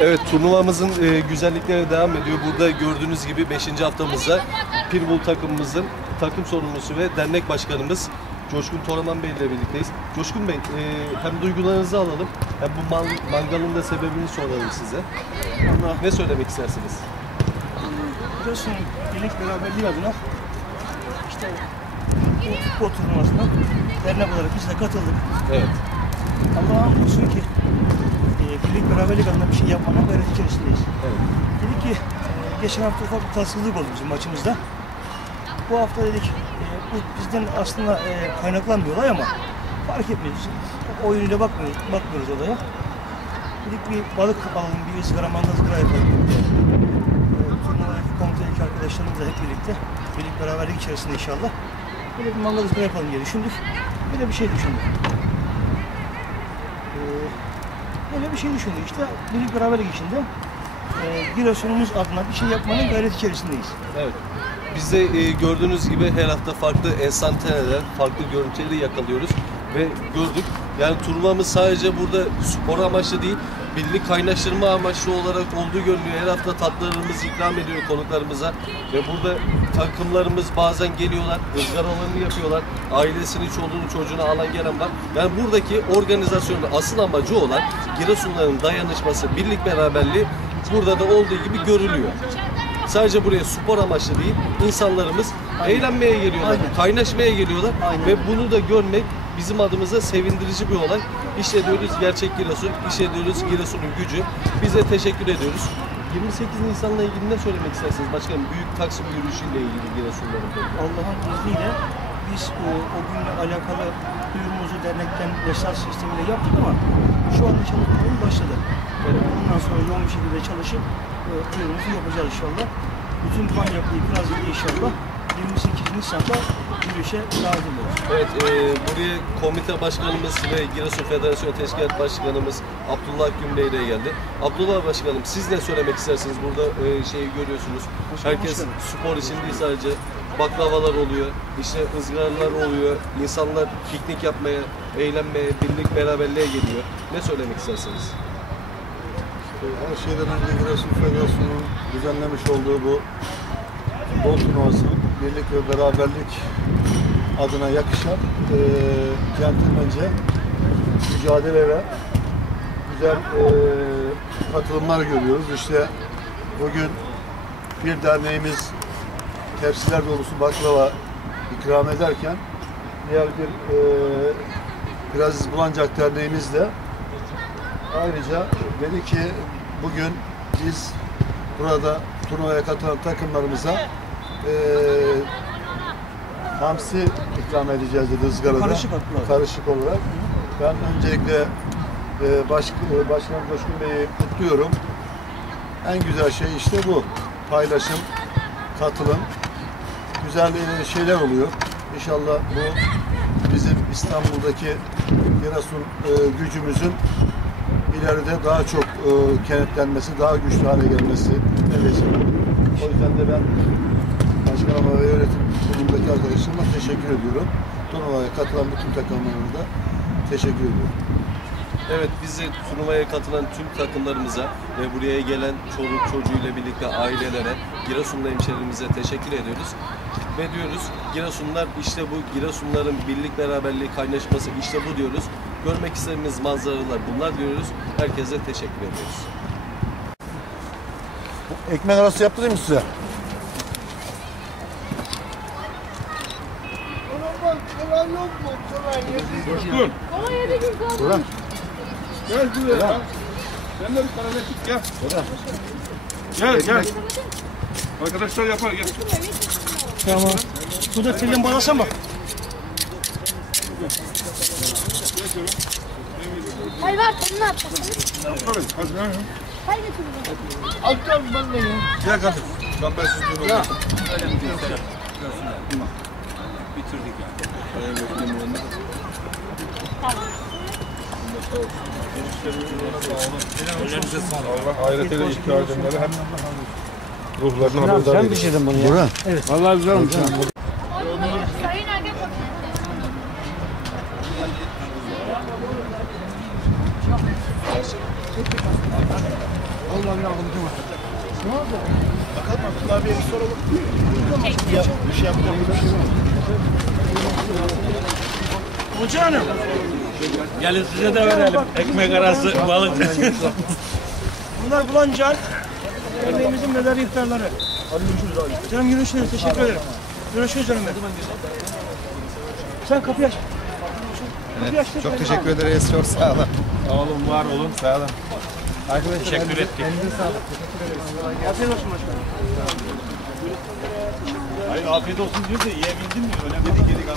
Evet turnuvamızın e, güzellikleri devam ediyor. Burada gördüğünüz gibi 5. haftamızda Pirbol takımımızın takım sorumlusu ve dernek başkanımız Coşkun Toraman Bey ile birlikteyiz. Coşkun Bey e, hem duygularınızı alalım hem bu man- mangalın da sebebini soralım size. Allah Ne söylemek istersiniz? Giresun birlik beraberliği adına işte bu futbol turnuvasına dernek olarak biz de katıldık. Evet. Allah'a hamdolsun ki e, birlik beraberlik adına bir şey yapmanın gayret içerisindeyiz. Evet. Dedik ki e, geçen hafta ufak bir tatsızlık oldu bizim maçımızda. Bu hafta dedik e, bu bizden aslında e, kaynaklanmıyor olay ama fark etmiyoruz. Oyunuyla bakmıyoruz, bakmıyoruz olaya. Dedik bir balık alalım, bir ızgara mangal yapalım. E, turnuvadaki komitedeki arkadaşlarımızla hep birlikte, birlik beraberlik içerisinde inşallah. Böyle bir mangal ızgara yapalım diye düşündük. Böyle bir şey düşündük. E, böyle bir şey düşündük işte. Birlik beraberlik içinde e, Giresun'umuz adına bir şey yapmanın gayret içerisindeyiz. Evet. Biz de e, gördüğünüz gibi her hafta farklı enstantaneler, farklı görüntüleri yakalıyoruz ve gördük. Yani turnuvamız sadece burada spor amaçlı değil, birlik kaynaştırma amaçlı olarak olduğu görünüyor. Her hafta tatlılarımız ikram ediyor konuklarımıza ve burada takımlarımız bazen geliyorlar, ızgaralarını yapıyorlar. Ailesini, çoluğunu, çocuğunu alan gelen var. Yani buradaki organizasyonun asıl amacı olan Giresunların dayanışması, birlik beraberliği burada da olduğu gibi görülüyor. Sadece buraya spor amaçlı değil, insanlarımız eğlenmeye geliyorlar, Aynen. kaynaşmaya geliyorlar Aynen. ve bunu da görmek bizim adımıza sevindirici bir olay. İşte diyoruz gerçek Giresun, işte diyoruz Giresun'un gücü. Biz de teşekkür ediyoruz. 28 Nisan'la ilgili ne söylemek istersiniz başkanım? Büyük Taksim yürüyüşüyle ilgili Giresunların. Allah'ın izniyle biz o, o günle alakalı duyurumuzu dernekten mesaj sistemiyle yaptık ama şu anda çalışmalarımız başladı. Bundan sonra yoğun bir şekilde çalışıp duyurumuzu yapacağız inşallah. Bütün manyaklığı biraz inşallah 28 Nisan'da yürüyüşe davet ediyoruz. Evet, e, buraya komite başkanımız ve Giresun Federasyon Teşkilat Başkanımız Abdullah Gün ile geldi. Abdullah Başkanım siz ne söylemek istersiniz? Burada e, şeyi görüyorsunuz. Başkanım, Herkes başkanım. spor için değil sadece baklavalar oluyor, işte ızgaralar oluyor. İnsanlar piknik yapmaya, eğlenmeye, birlik beraberliğe geliyor. Ne söylemek istersiniz? Her şeyden önce Giresun Federasyonu'nun düzenlemiş olduğu bu futbol turnuvası birlik ve beraberlik adına yakışan e, centilmence mücadele ve güzel e, katılımlar görüyoruz. İşte bugün bir derneğimiz tepsiler dolusu baklava ikram ederken diğer bir e, Piraziz Bulancak Derneğimiz de Ayrıca dedi ki bugün biz burada turnuvaya katılan takımlarımıza eee hamsi ikram edeceğiz dedi ızgarada. Karışık olarak. Karışık olarak. Ben öncelikle eee baş, eee, Başkan Coşkun Bey'i kutluyorum. En güzel şey işte bu. Paylaşım, katılım. Güzel eee, şeyler oluyor. İnşallah bu bizim İstanbul'daki Giresun eee, gücümüzün ileride daha çok e, kenetlenmesi, daha güçlü hale gelmesi olur. O yüzden de ben başkanıma ve yönetim kurulundaki arkadaşlarıma teşekkür ediyorum. Turnuvaya katılan bütün takımlarına da teşekkür ediyorum. Evet biz de turnuvaya katılan tüm takımlarımıza ve buraya gelen çoluk çocuğuyla birlikte ailelere, Giresunlu hemşehrilerimize teşekkür ediyoruz. Ve diyoruz Giresunlar işte bu Giresunların birlik beraberliği kaynaşması işte bu diyoruz. Görmek istediğimiz manzaralar bunlar diyoruz. Herkese teşekkür ediyoruz. Ekmek arası yaptırayım mı size? Coşkun. Burak. Gel buraya. Sen de bir tane tut gel. Gel gel. Arkadaşlar yapar gel. Tamam. Bu da telin bağlasam bak. Hayır var ne yapacaksın? Yapalım. Hadi gel. Hayır götürün. Alacağım ben de ya. Gel kardeşim. Ben ben sizi durumda. Bitirdik yani. Allah ahirete ihtiyacınları hem ruhlarına haberdar Sen pişirdin bunu ya. Burak. Vallahi güzel olmuş. Hoca hanım. Gelin size de verelim. Ekmek arası balık. Bunlar bulancan. Emeğimizin mezarı iftarları. Canım görüşürüz. Teşekkür ederim. Görüşürüz canım benim. Sen kapıyı aç. Aç. Çok teşekkür ederiz. Çok sağ olun. Sağ olun, var olun. Sağ olun. Arkadaşlar Teşekkür ettik. elinize sağlık. Afiyet olsun başkanım. Hayır afiyet olsun diyor da yiyebildin mi? Önemli. Yedik yedik